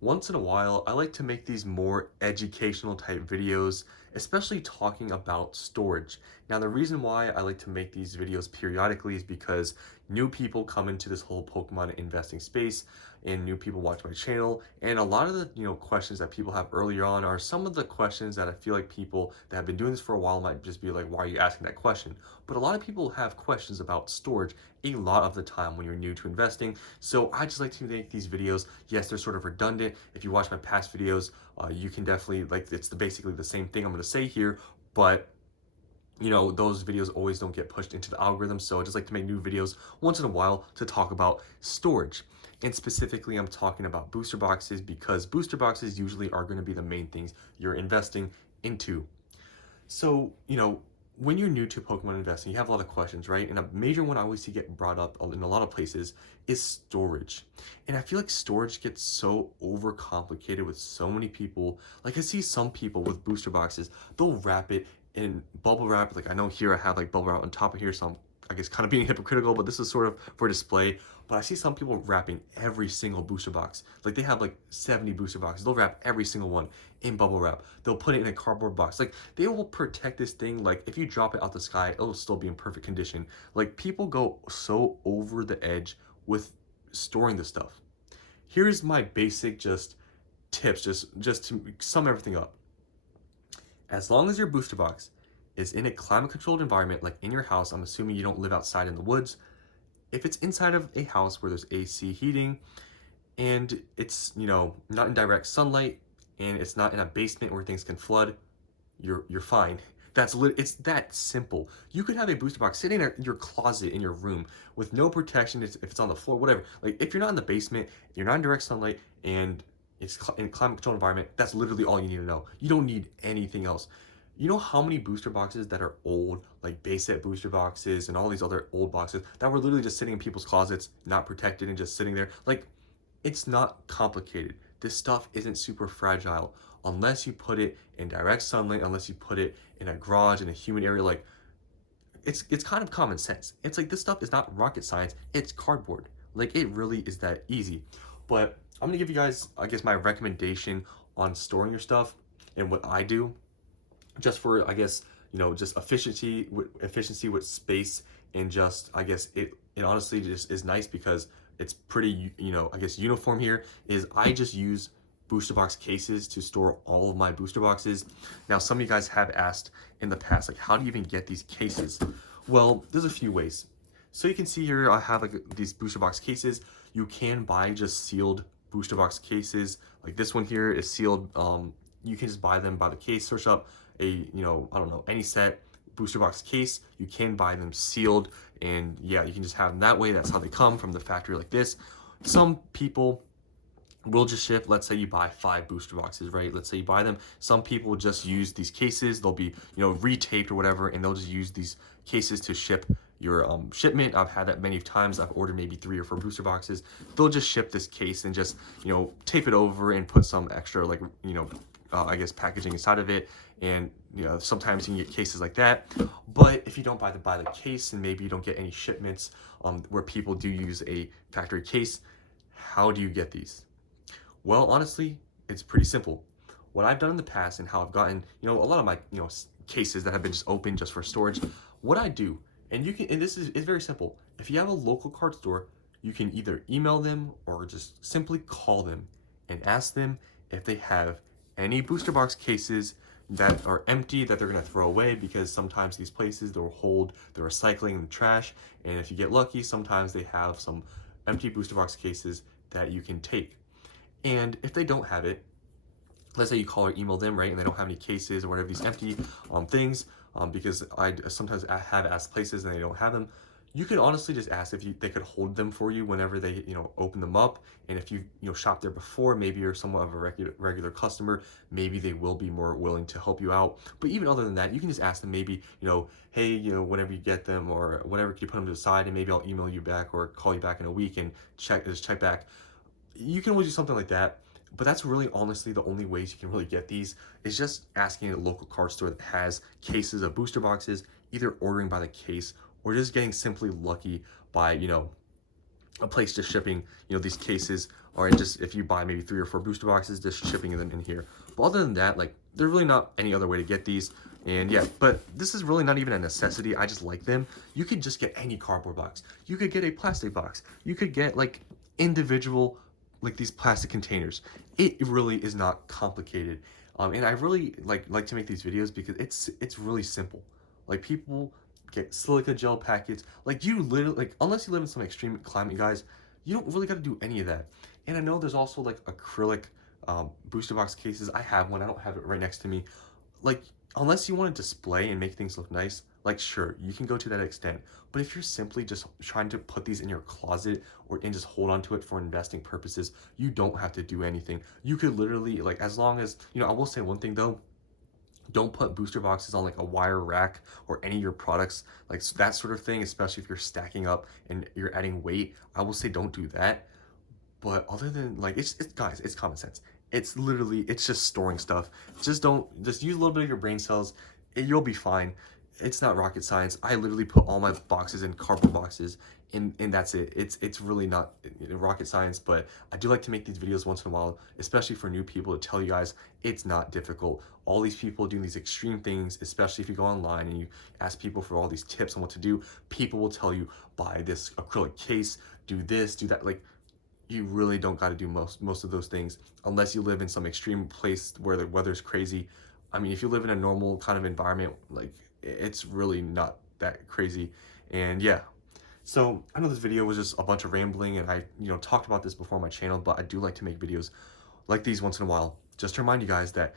Once in a while, I like to make these more educational type videos, especially talking about storage. Now, the reason why I like to make these videos periodically is because new people come into this whole Pokemon investing space and new people watch my channel. And a lot of the, questions that people have earlier on are some of the questions that I feel like people that have been doing this for a while might just be like, why are you asking that question? But a lot of people have questions about storage a lot of the time when you're new to investing. So I just like to make these videos. Yes, they're sort of redundant. If you watch my past videos, you can definitely, like, it's basically the same thing I'm going to say here, but those videos always don't get pushed into the algorithm. So I just like to make new videos once in a while to talk about storage. And specifically, I'm talking about booster boxes because booster boxes usually are going to be the main things you're investing into. So, when you're new to Pokemon investing, you have a lot of questions, right? And a major one I always see get brought up in a lot of places is storage. And I feel like storage gets so overcomplicated with so many people. Like I see some people with booster boxes, they'll wrap it in bubble wrap. Like I know here I have like bubble wrap on top of here, so I'm, I guess, kind of being hypocritical, but this is sort of for display. But I see some people wrapping every single booster box. Like they have like 70 booster boxes. They'll wrap every single one in bubble wrap. They'll put it in a cardboard box. Like they will protect this thing. Like if you drop it out the sky, it'll still be in perfect condition. Like people go so over the edge with storing this stuff. Here's my basic just tips, just to sum everything up. As long as your booster box is in a climate controlled environment, like in your house, I'm assuming you don't live outside in the woods. If it's inside of a house where there's AC heating and it's, not in direct sunlight and it's not in a basement where things can flood, you're fine. It's that simple. You could have a booster box sitting in your closet in your room with no protection if it's on the floor, whatever. Like if you're not in the basement, you're not in direct sunlight, and it's in a climate controlled environment, that's literally all you need to know. You don't need anything else. You know how many booster boxes that are old, like base set booster boxes and all these other old boxes that were literally just sitting in people's closets, not protected and just sitting there? Like, it's not complicated. This stuff isn't super fragile unless you put it in direct sunlight, unless you put it in a garage in a humid area. Like it's kind of common sense. It's like this stuff is not rocket science. It's cardboard. Like it really is that easy. But I'm gonna give you guys, I guess, my recommendation on storing your stuff and what I do, just for, I guess, just efficiency with space, and just, I guess, it honestly just is nice because it's pretty, I guess, uniform here. Is I just use booster box cases to store all of my booster boxes. Now, some of you guys have asked in the past, like, how do you even get these cases? Well, there's a few ways. So you can see here I have like these booster box cases. You can buy just sealed booster box cases. Like this one here is sealed. You can just buy them by the case. Search up a, I don't know, any set booster box case. You can buy them sealed, and yeah, you can just have them that way. That's how they come from the factory like this. Some people will just ship, let's say you buy 5 booster boxes, right? Let's say you buy them. Some people just use these cases. They'll be, retaped or whatever, and they'll just use these cases to ship your shipment. I've had that many times. I've ordered maybe 3 or 4 booster boxes. They'll just ship this case and just, tape it over and put some extra, like, I guess, packaging inside of it. And sometimes you can get cases like that. But if you don't buy the case, and maybe you don't get any shipments where people do use a factory case, how do you get these? Well, honestly, it's pretty simple. What I've done in the past and how I've gotten, a lot of my, cases that have been just open just for storage, what I do, and you can, and this is very simple. If you have a local card store, you can either email them or just simply call them and ask them if they have any booster box cases that are empty that they're going to throw away, because sometimes these places, they'll hold the recycling and the trash, and if you get lucky, sometimes they have some empty booster box cases that you can take. And if they don't have it, let's say you call or email them, right, and they don't have any cases or whatever, these empty things, because I sometimes have asked places and they don't have them, you could honestly just ask if they could hold them for you whenever they, open them up. And if you, shopped there before, maybe you're somewhat of a regular customer, maybe they will be more willing to help you out. But even other than that, you can just ask them, maybe, hey, whenever you get them or whatever, can you put them to the side, and maybe I'll email you back or call you back in a week and check back. You can always do something like that. But that's really honestly the only ways you can really get these, is just asking a local card store that has cases of booster boxes, either ordering by the case or just getting simply lucky by, a place just shipping, these cases, or just if you buy maybe 3 or 4 booster boxes, just shipping them in here. But other than that, like, there's really not any other way to get these. And yeah, but this is really not even a necessity. I just like them. You could just get any cardboard box. You could get a plastic box. You could get like individual, like these plastic containers. It really is not complicated. And I really like to make these videos because it's really simple. Like, people get silica gel packets. Like, you literally, like, unless you live in some extreme climate, guys, you don't really got to do any of that. And I know there's also like acrylic booster box cases. I have one. I don't have it right next to me. Like, unless you want to display and make things look nice, like, sure, you can go to that extent. But if you're simply just trying to put these in your closet or and just hold on to it for investing purposes, you don't have to do anything. You could literally, like, as long as, I will say one thing though, don't put booster boxes on like a wire rack or any of your products, like that sort of thing, especially if you're stacking up and you're adding weight. I will say don't do that. But other than, like, it's guys, it's common sense. It's literally, it's just storing stuff. Just use a little bit of your brain cells, and you'll be fine. It's not rocket science. I literally put all my boxes in cardboard boxes, and that's it. It's really not rocket science, but I do like to make these videos once in a while, especially for new people, to tell you guys it's not difficult. All these people doing these extreme things, especially if you go online and you ask people for all these tips on what to do, people will tell you, buy this acrylic case, do this, do that. Like, you really don't got to do most of those things unless you live in some extreme place where the weather's crazy. I mean, if you live in a normal kind of environment, like, it's really not that crazy. And yeah, so I know this video was just a bunch of rambling, and I talked about this before on my channel, but I do like to make videos like these once in a while, just to remind you guys that,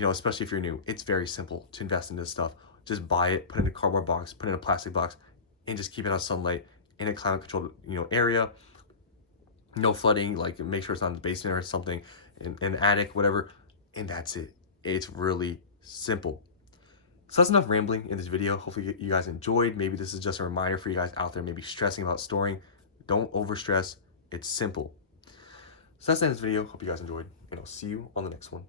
especially if you're new, it's very simple to invest in this stuff. Just buy it, put it in a cardboard box, put it in a plastic box, and just keep it out of sunlight in a climate controlled area. No flooding, like, make sure it's not in the basement or something, in the attic, whatever, and that's it. It's really simple. So that's enough rambling in this video. Hopefully you guys enjoyed. Maybe this is just a reminder for you guys out there maybe stressing about storing. Don't over stress. It's simple. So that's the end of this video. Hope you guys enjoyed, and I'll see you on the next one.